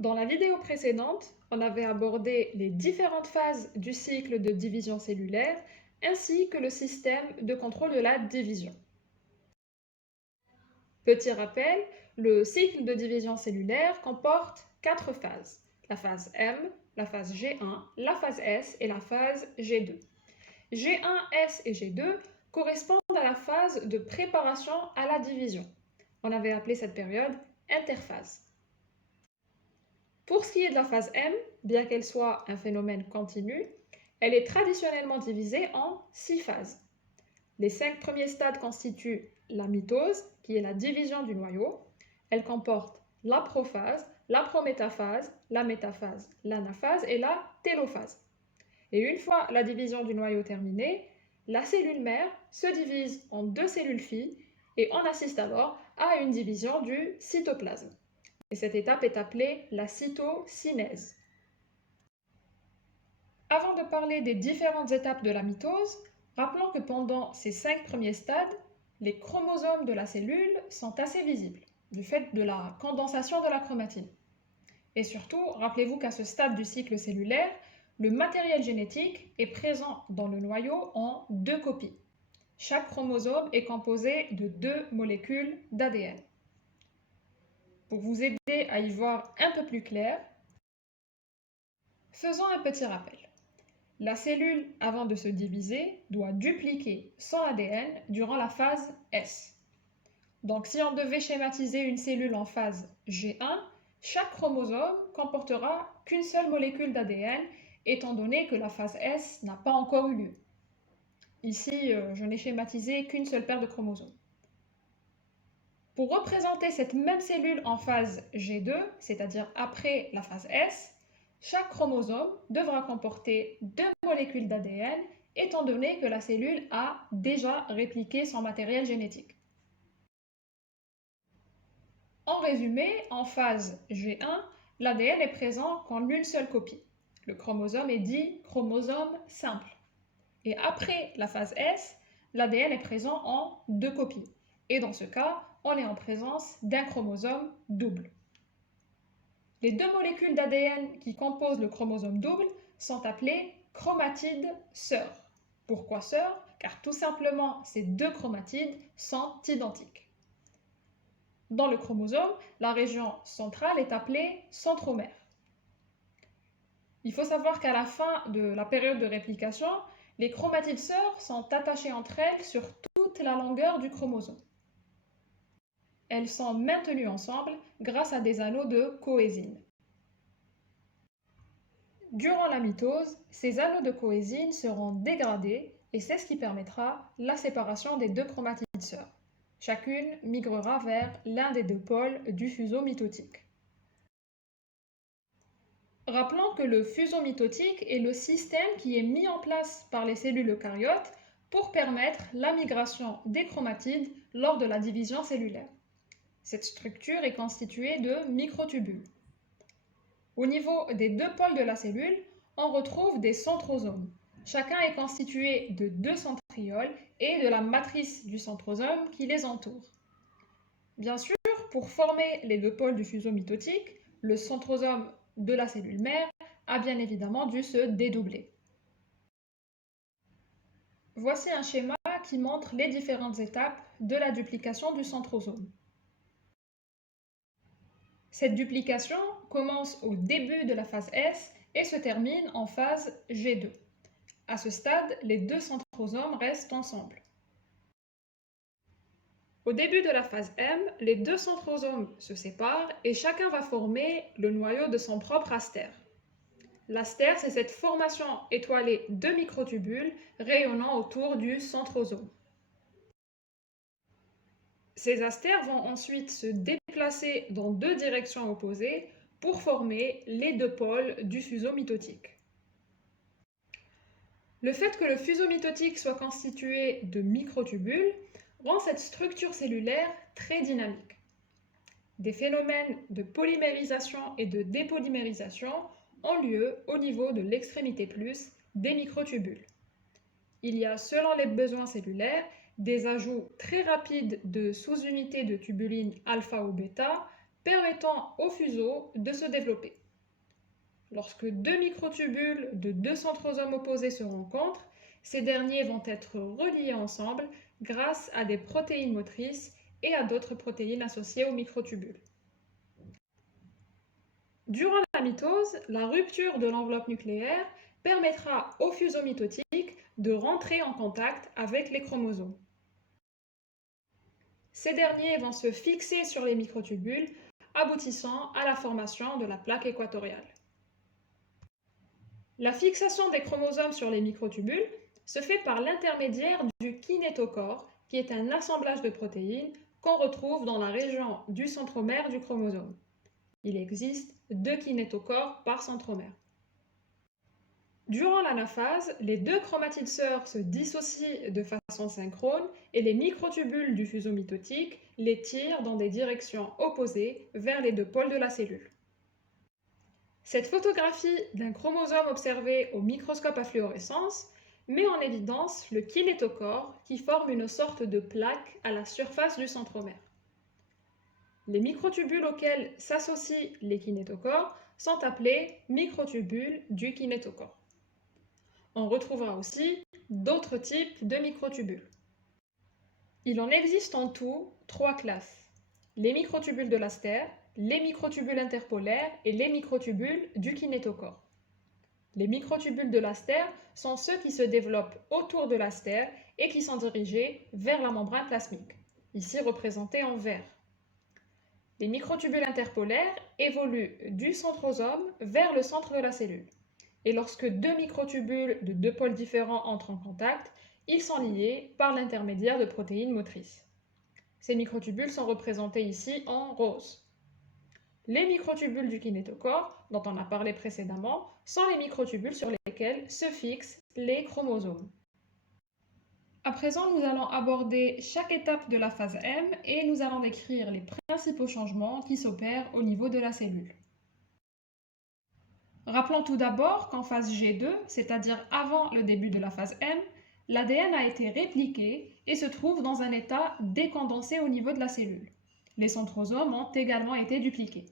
Dans la vidéo précédente, on avait abordé les différentes phases du cycle de division cellulaire ainsi que le système de contrôle de la division. Petit rappel, le cycle de division cellulaire comporte 4 phases. La phase M, la phase G1, la phase S et la phase G2. G1, S et G2 correspondent à la phase de préparation à la division. On avait appelé cette période interphase. Pour ce qui est de la phase M, bien qu'elle soit un phénomène continu, elle est traditionnellement divisée en 6 phases. Les 5 premiers stades constituent la mitose, qui est la division du noyau. Elle comporte la prophase, la prométaphase, la métaphase, l'anaphase et la télophase. Et une fois la division du noyau terminée, la cellule mère se divise en 2 cellules filles et on assiste alors à une division du cytoplasme. Et cette étape est appelée la cytocinèse. Avant de parler des différentes étapes de la mitose, rappelons que pendant ces 5 premiers stades, les chromosomes de la cellule sont assez visibles, du fait de la condensation de la chromatine. Et surtout, rappelez-vous qu'à ce stade du cycle cellulaire, le matériel génétique est présent dans le noyau en 2 copies. Chaque chromosome est composé de 2 molécules d'ADN. Pour vous aider à y voir un peu plus clair, faisons un petit rappel. La cellule, avant de se diviser, doit dupliquer son ADN durant la phase S. Donc si on devait schématiser une cellule en phase G1, chaque chromosome comportera qu'une seule molécule d'ADN, étant donné que la phase S n'a pas encore eu lieu. Ici, je n'ai schématisé qu'une seule paire de chromosomes. Pour représenter cette même cellule en phase G2, c'est-à-dire après la phase S, chaque chromosome devra comporter 2 molécules d'ADN, étant donné que la cellule a déjà répliqué son matériel génétique. En résumé, en phase G1, l'ADN est présent qu'en une seule copie. Le chromosome est dit chromosome simple. Et après la phase S, l'ADN est présent en 2 copies. Et dans ce cas, on est en présence d'un chromosome double. Les 2 molécules d'ADN qui composent le chromosome double sont appelées chromatides sœurs. Pourquoi sœurs? Car tout simplement, ces 2 chromatides sont identiques. Dans le chromosome, la région centrale est appelée centromère. Il faut savoir qu'à la fin de la période de réplication, les chromatides sœurs sont attachées entre elles sur toute la longueur du chromosome. Elles sont maintenues ensemble grâce à des anneaux de coésine. Durant la mitose, ces anneaux de coésine seront dégradés et c'est ce qui permettra la séparation des 2 chromatides sœurs. Chacune migrera vers l'un des 2 pôles du fuseau mitotique. Rappelons que le fuseau mitotique est le système qui est mis en place par les cellules eucaryotes pour permettre la migration des chromatides lors de la division cellulaire. Cette structure est constituée de microtubules. Au niveau des 2 pôles de la cellule, on retrouve des centrosomes. Chacun est constitué de 2 centrioles et de la matrice du centrosome qui les entoure. Bien sûr, pour former les 2 pôles du fuseau mitotique, le centrosome de la cellule mère a bien évidemment dû se dédoubler. Voici un schéma qui montre les différentes étapes de la duplication du centrosome. Cette duplication commence au début de la phase S et se termine en phase G2. À ce stade, les 2 centrosomes restent ensemble. Au début de la phase M, les 2 centrosomes se séparent et chacun va former le noyau de son propre astère. L'astère, c'est cette formation étoilée de microtubules rayonnant autour du centrosome. Ces astères vont ensuite se déplacer dans 2 directions opposées pour former les 2 pôles du fuseau mitotique. Le fait que le fuseau mitotique soit constitué de microtubules rend cette structure cellulaire très dynamique. Des phénomènes de polymérisation et de dépolymérisation ont lieu au niveau de l'extrémité plus des microtubules. Il y a, selon les besoins cellulaires, des ajouts très rapides de sous-unités de tubuline alpha ou bêta, permettant au fuseau de se développer. Lorsque deux microtubules de deux centrosomes opposés se rencontrent, ces derniers vont être reliés ensemble grâce à des protéines motrices et à d'autres protéines associées aux microtubules. Durant la mitose, la rupture de l'enveloppe nucléaire permettra au fuseau mitotique de rentrer en contact avec les chromosomes. Ces derniers vont se fixer sur les microtubules, aboutissant à la formation de la plaque équatoriale. La fixation des chromosomes sur les microtubules se fait par l'intermédiaire du kinétochore, qui est un assemblage de protéines qu'on retrouve dans la région du centromère du chromosome. Il existe 2 kinétochores par centromère. Durant l'anaphase, les deux chromatides sœurs se dissocient de façon synchrone et les microtubules du fuseau mitotique les tirent dans des directions opposées vers les deux pôles de la cellule. Cette photographie d'un chromosome observé au microscope à fluorescence met en évidence le kinétochore qui forme une sorte de plaque à la surface du centromère. Les microtubules auxquels s'associent les kinétochores sont appelés microtubules du kinétochore. On retrouvera aussi d'autres types de microtubules. Il en existe en tout 3 classes. Les microtubules de l'astère, les microtubules interpolaires et les microtubules du kinétochore. Les microtubules de l'astère sont ceux qui se développent autour de l'astère et qui sont dirigés vers la membrane plasmique, ici représentée en vert. Les microtubules interpolaires évoluent du centrosome vers le centre de la cellule. Et lorsque deux microtubules de deux pôles différents entrent en contact, ils sont liés par l'intermédiaire de protéines motrices. Ces microtubules sont représentés ici en rose. Les microtubules du kinétochore, dont on a parlé précédemment, sont les microtubules sur lesquels se fixent les chromosomes. À présent, nous allons aborder chaque étape de la phase M et nous allons décrire les principaux changements qui s'opèrent au niveau de la cellule. Rappelons tout d'abord qu'en phase G2, c'est-à-dire avant le début de la phase M, l'ADN a été répliqué et se trouve dans un état décondensé au niveau de la cellule. Les centrosomes ont également été dupliqués.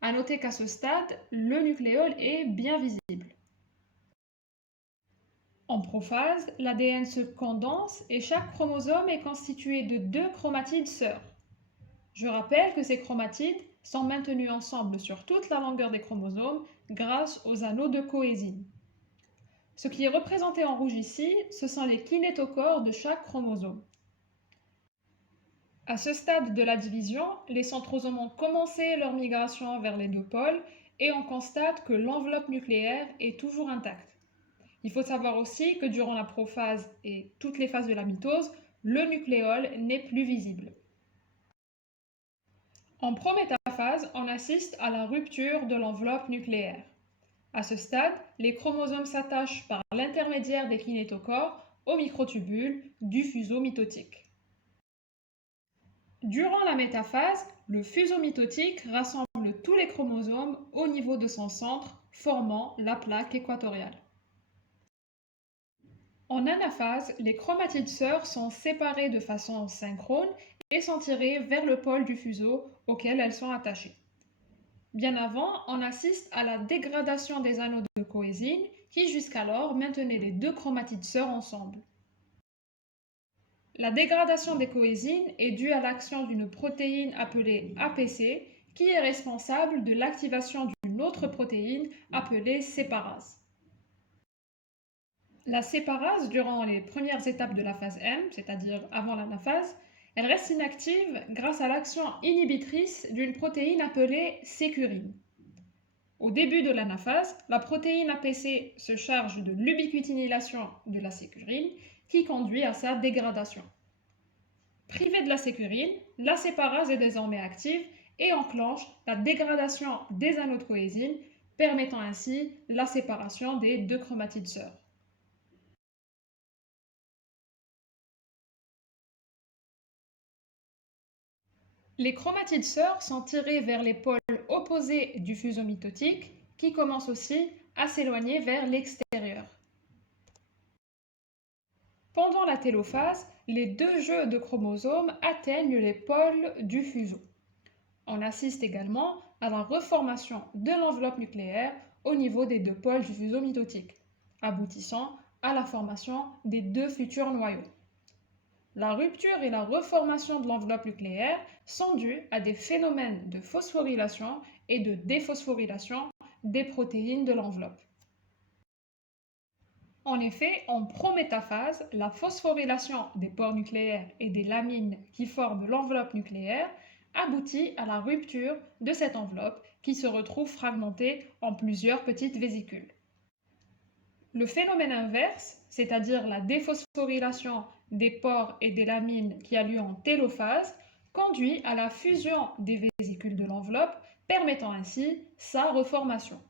À noter qu'à ce stade, le nucléole est bien visible. En prophase, l'ADN se condense et chaque chromosome est constitué de 2 chromatides sœurs. Je rappelle que ces chromatides sont maintenus ensemble sur toute la longueur des chromosomes grâce aux anneaux de coésine. Ce qui est représenté en rouge ici, ce sont les kinétochores de chaque chromosome. À ce stade de la division, les centrosomes ont commencé leur migration vers les deux pôles et on constate que l'enveloppe nucléaire est toujours intacte. Il faut savoir aussi que durant la prophase et toutes les phases de la mitose, le nucléole n'est plus visible. En prométaphase, on assiste à la rupture de l'enveloppe nucléaire. À ce stade, les chromosomes s'attachent par l'intermédiaire des kinétochores aux microtubules du fuseau mitotique. Durant la métaphase, le fuseau mitotique rassemble tous les chromosomes au niveau de son centre, formant la plaque équatoriale. En anaphase, les chromatides sœurs sont séparées de façon synchrone et sont tirées vers le pôle du fuseau auquel elles sont attachées. Bien avant, on assiste à la dégradation des anneaux de coésine qui jusqu'alors maintenaient les deux chromatides sœurs ensemble. La dégradation des coésines est due à l'action d'une protéine appelée APC qui est responsable de l'activation d'une autre protéine appelée séparase. La séparase, durant les premières étapes de la phase M, c'est-à-dire avant l'anaphase, elle reste inactive grâce à l'action inhibitrice d'une protéine appelée sécurine. Au début de l'anaphase, la protéine APC se charge de l'ubiquitinylation de la sécurine qui conduit à sa dégradation. Privée de la sécurine, la séparase est désormais active et enclenche la dégradation des anneaux de coésine, permettant ainsi la séparation des deux chromatides sœurs. Les chromatides sœurs sont tirées vers les pôles opposés du fuseau mitotique qui commence aussi à s'éloigner vers l'extérieur. Pendant la télophase, les deux jeux de chromosomes atteignent les pôles du fuseau. On assiste également à la reformation de l'enveloppe nucléaire au niveau des deux pôles du fuseau mitotique, aboutissant à la formation des deux futurs noyaux. La rupture et la reformation de l'enveloppe nucléaire sont dues à des phénomènes de phosphorylation et de déphosphorylation des protéines de l'enveloppe. En effet, en prométaphase, la phosphorylation des pores nucléaires et des lamines qui forment l'enveloppe nucléaire aboutit à la rupture de cette enveloppe qui se retrouve fragmentée en plusieurs petites vésicules. Le phénomène inverse, c'est-à-dire la déphosphorylation des pores et des lamines qui a lieu en télophase, conduit à la fusion des vésicules de l'enveloppe, permettant ainsi sa reformation.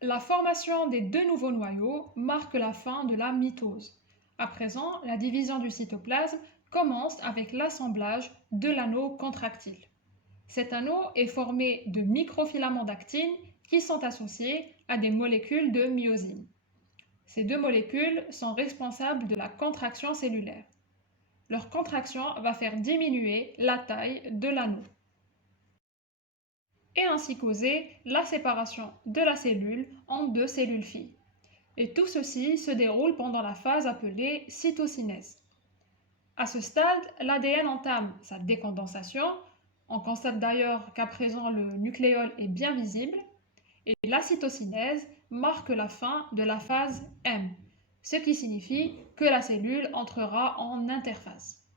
La formation des deux nouveaux noyaux marque la fin de la mitose. À présent, la division du cytoplasme commence avec l'assemblage de l'anneau contractile. Cet anneau est formé de microfilaments d'actine qui sont associés à des molécules de myosine. Ces deux molécules sont responsables de la contraction cellulaire. Leur contraction va faire diminuer la taille de l'anneau et ainsi causer la séparation de la cellule en deux cellules filles. Et tout ceci se déroule pendant la phase appelée cytokinèse. À ce stade, l'ADN entame sa décondensation. On constate d'ailleurs qu'à présent le nucléole est bien visible et la cytokinèse marque la fin de la phase M, ce qui signifie que la cellule entrera en interphase.